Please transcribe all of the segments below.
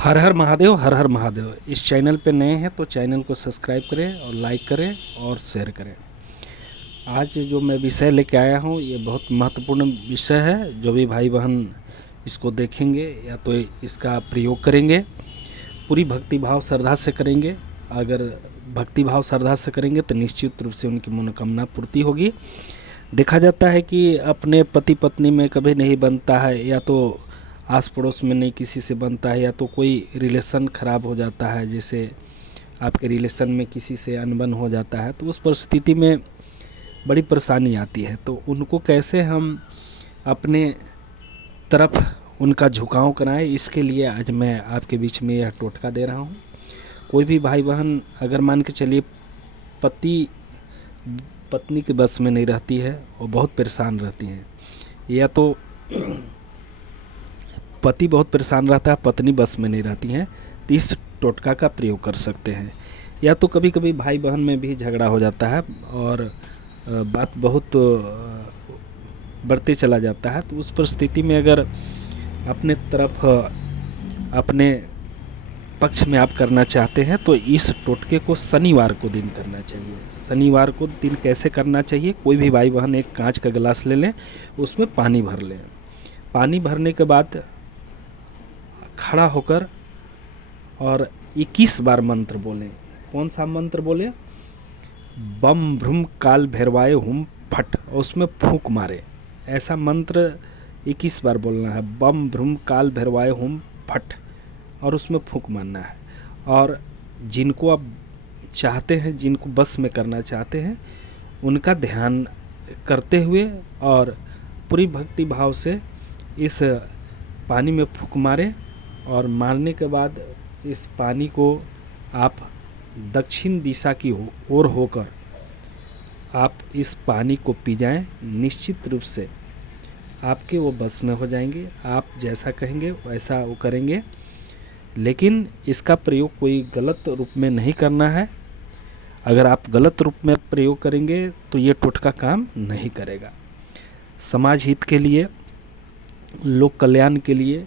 हर हर महादेव। इस चैनल पे नए हैं तो चैनल को सब्सक्राइब करें और लाइक करें और शेयर करें। आज जो मैं विषय लेके आया हूँ ये बहुत महत्वपूर्ण विषय है। जो भी भाई बहन इसको देखेंगे या तो इसका प्रयोग करेंगे, पूरी भक्ति भाव श्रद्धा से करेंगे। अगर भक्ति भाव श्रद्धा से करेंगे तो निश्चित रूप से उनकी मनोकामना पूर्ति होगी। देखा जाता है कि अपने पति पत्नी में कभी नहीं बनता है, या तो आस पड़ोस में नहीं किसी से बनता है, या तो कोई रिलेशन ख़राब हो जाता है। जैसे आपके रिलेशन में किसी से अनबन हो जाता है तो उस परिस्थिति में बड़ी परेशानी आती है। तो उनको कैसे हम अपने तरफ उनका झुकाव कराएं, इसके लिए आज मैं आपके बीच में यह टोटका दे रहा हूँ। कोई भी भाई बहन अगर मान के चलिए पति पत्नी के बस में नहीं रहती है और बहुत परेशान रहती हैं, या तो पति बहुत परेशान रहता है, पत्नी बस में नहीं रहती हैं, तो इस टोटका का प्रयोग कर सकते हैं। या तो कभी कभी भाई बहन में भी झगड़ा हो जाता है और बात बहुत बढ़ते चला जाता है, तो उस परिस्थिति में अगर अपने तरफ अपने पक्ष में आप करना चाहते हैं तो इस टोटके को शनिवार को दिन करना चाहिए। शनिवार को दिन कैसे करना चाहिए? कोई भी भाई बहन एक कांच का गिलास ले लें, उसमें पानी भर लें। पानी भरने के बाद खड़ा होकर और 21 बार मंत्र बोलें। कौन सा मंत्र बोले? बम भ्रूम काल भैरवाय हुम फट, और उसमें फूंक मारे। ऐसा मंत्र 21 बार बोलना है। बम भ्रूम काल भैरवाय हुम फट, और उसमें फूंक मारना है। और जिनको आप चाहते हैं, जिनको बस में करना चाहते हैं, उनका ध्यान करते हुए और पूरी भक्ति भाव से इस पानी में फूंक मारें। और मारने के बाद इस पानी को आप दक्षिण दिशा की ओर होकर आप इस पानी को पी जाएं। निश्चित रूप से आपके वो बस में हो जाएंगे। आप जैसा कहेंगे वैसा वो करेंगे, लेकिन इसका प्रयोग कोई गलत रूप में नहीं करना है। अगर आप गलत रूप में प्रयोग करेंगे तो ये टोटका काम नहीं करेगा। समाज हित के लिए, लोक कल्याण के लिए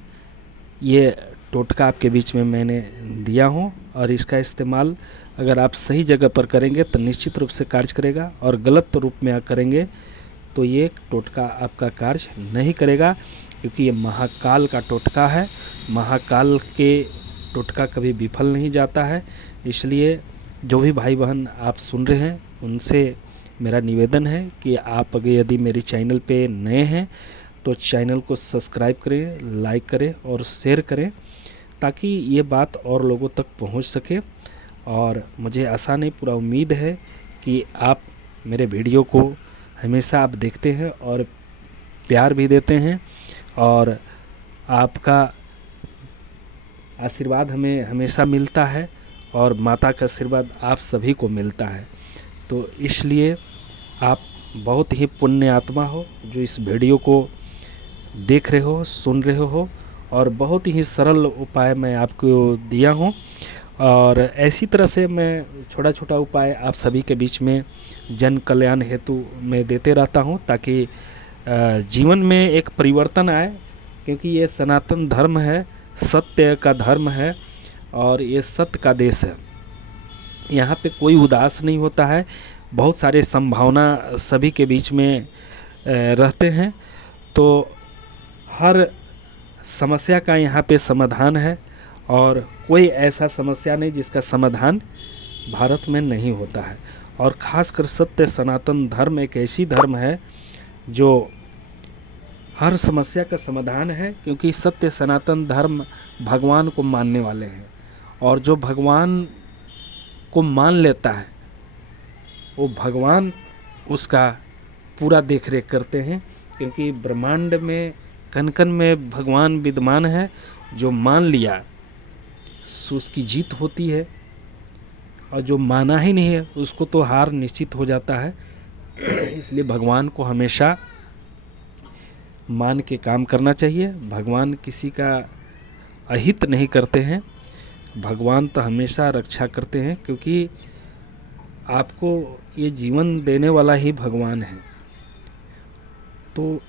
ये टोटका आपके बीच में मैंने दिया हूँ, और इसका इस्तेमाल अगर आप सही जगह पर करेंगे तो निश्चित रूप से कार्य करेगा, और गलत रूप में करेंगे तो ये टोटका आपका कार्य नहीं करेगा, क्योंकि ये महाकाल का टोटका है। महाकाल के टोटका कभी विफल नहीं जाता है। इसलिए जो भी भाई बहन आप सुन रहे हैं उनसे मेरा निवेदन है कि आप अगर यदि मेरे चैनल पे नए हैं तो चैनल को सब्सक्राइब करें, लाइक करें और शेयर करें, ताकि ये बात और लोगों तक पहुंच सके। और मुझे आशा नहीं, पूरा उम्मीद है कि आप मेरे वीडियो को हमेशा आप देखते हैं और प्यार भी देते हैं, और आपका आशीर्वाद हमें हमेशा मिलता है, और माता का आशीर्वाद आप सभी को मिलता है। तो इसलिए आप बहुत ही पुण्य आत्मा हो जो इस वीडियो को देख रहे हो, सुन रहे हो, और बहुत ही सरल उपाय मैं आपको दिया हूँ। और ऐसी तरह से मैं छोटा छोटा उपाय आप सभी के बीच में जन कल्याण हेतु मैं देते रहता हूँ, ताकि जीवन में एक परिवर्तन आए। क्योंकि ये सनातन धर्म है, सत्य का धर्म है, और ये सत्य का देश है। यहाँ पे कोई उदास नहीं होता है। बहुत सारे संभावना सभी के बीच में रहते हैं। तो हर समस्या का यहाँ पे समाधान है, और कोई ऐसा समस्या नहीं जिसका समाधान भारत में नहीं होता है। और ख़ासकर सत्य सनातन धर्म एक ऐसी धर्म है जो हर समस्या का समाधान है, क्योंकि सत्य सनातन धर्म भगवान को मानने वाले हैं। और जो भगवान को मान लेता है वो भगवान उसका पूरा देख रेख करते हैं, क्योंकि ब्रह्मांड में कण कण में भगवान विद्यमान है। जो मान लिया सो उसकी जीत होती है, और जो माना ही नहीं है उसको तो हार निश्चित हो जाता है। इसलिए भगवान को हमेशा मान के काम करना चाहिए। भगवान किसी का अहित नहीं करते हैं, भगवान तो हमेशा रक्षा करते हैं, क्योंकि आपको ये जीवन देने वाला ही भगवान है। तो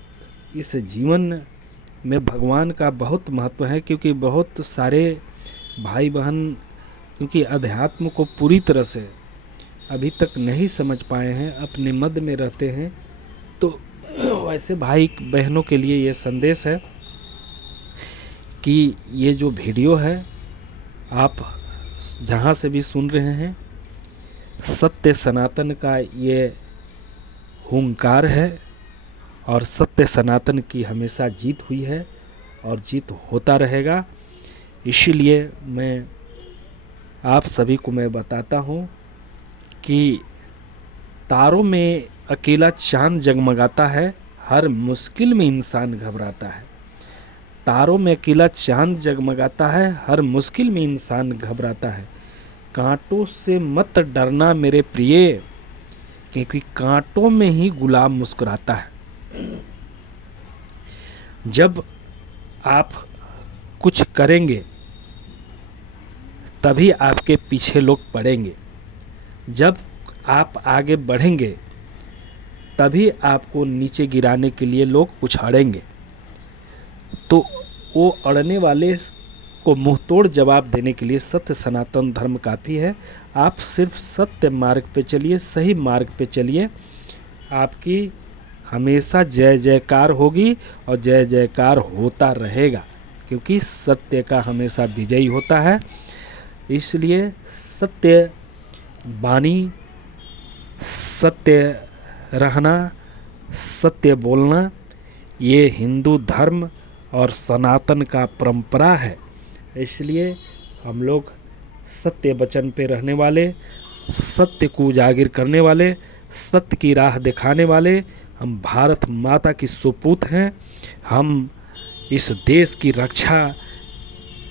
इस जीवन में भगवान का बहुत महत्व है, क्योंकि बहुत सारे भाई बहन क्योंकि अध्यात्म को पूरी तरह से अभी तक नहीं समझ पाए हैं, अपने मद में रहते हैं, तो वैसे भाई बहनों के लिए ये संदेश है कि ये जो वीडियो है आप जहाँ से भी सुन रहे हैं, सत्य सनातन का ये हुंकार है और सत्य सनातन की हमेशा जीत हुई है और जीत होता रहेगा। इसीलिए मैं आप सभी को मैं बताता हूँ कि तारों में अकेला चांद जगमगाता है, हर मुश्किल में इंसान घबराता है। तारों में अकेला चांद जगमगाता है, हर मुश्किल में इंसान घबराता है। कांटों से मत डरना मेरे प्रिय, क्योंकि कांटों में ही गुलाब मुस्कुराता है। जब आप कुछ करेंगे तभी आपके पीछे लोग पड़ेंगे, जब आप आगे बढ़ेंगे तभी आपको नीचे गिराने के लिए लोग कुछ अड़ेंगे। तो वो अड़ने वाले को मुंह तोड़ जवाब देने के लिए सत्य सनातन धर्म काफ़ी है। आप सिर्फ सत्य मार्ग पे चलिए, सही मार्ग पे चलिए, आपकी हमेशा जय जयकार होगी और जय जयकार होता रहेगा, क्योंकि सत्य का हमेशा विजयी होता है। इसलिए सत्य वाणी, सत्य रहना, सत्य बोलना, ये हिंदू धर्म और सनातन का परंपरा है। इसलिए हम लोग सत्य वचन पे रहने वाले, सत्य को उजागर करने वाले, सत्य की राह दिखाने वाले, हम भारत माता की सुपूत हैं। हम इस देश की रक्षा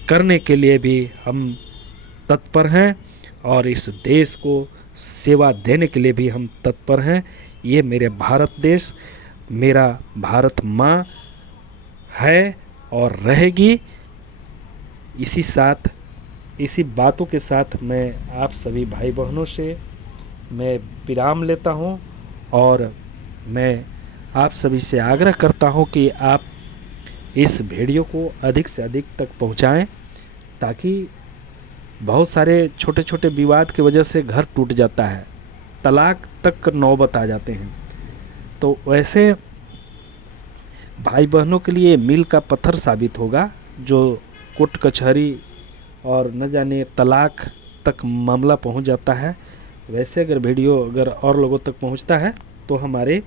करने के लिए भी हम तत्पर हैं और इस देश को सेवा देने के लिए भी हम तत्पर हैं। ये मेरे भारत देश, मेरा भारत माँ है और रहेगी। इसी बातों के साथ मैं आप सभी भाई बहनों से मैं विराम लेता हूँ और मैं आप सभी से आग्रह करता हूँ कि आप इस वीडियो को अधिक से अधिक तक पहुँचाएं, ताकि बहुत सारे छोटे छोटे विवाद की वजह से घर टूट जाता है, तलाक तक नौबत आ जाते हैं। तो वैसे भाई बहनों के लिए मील का पत्थर साबित होगा, जो कोर्ट कचहरी और न जाने तलाक तक मामला पहुंच जाता है। वैसे अगर वीडियो अगर और लोगों तक पहुंचता है तो हमारे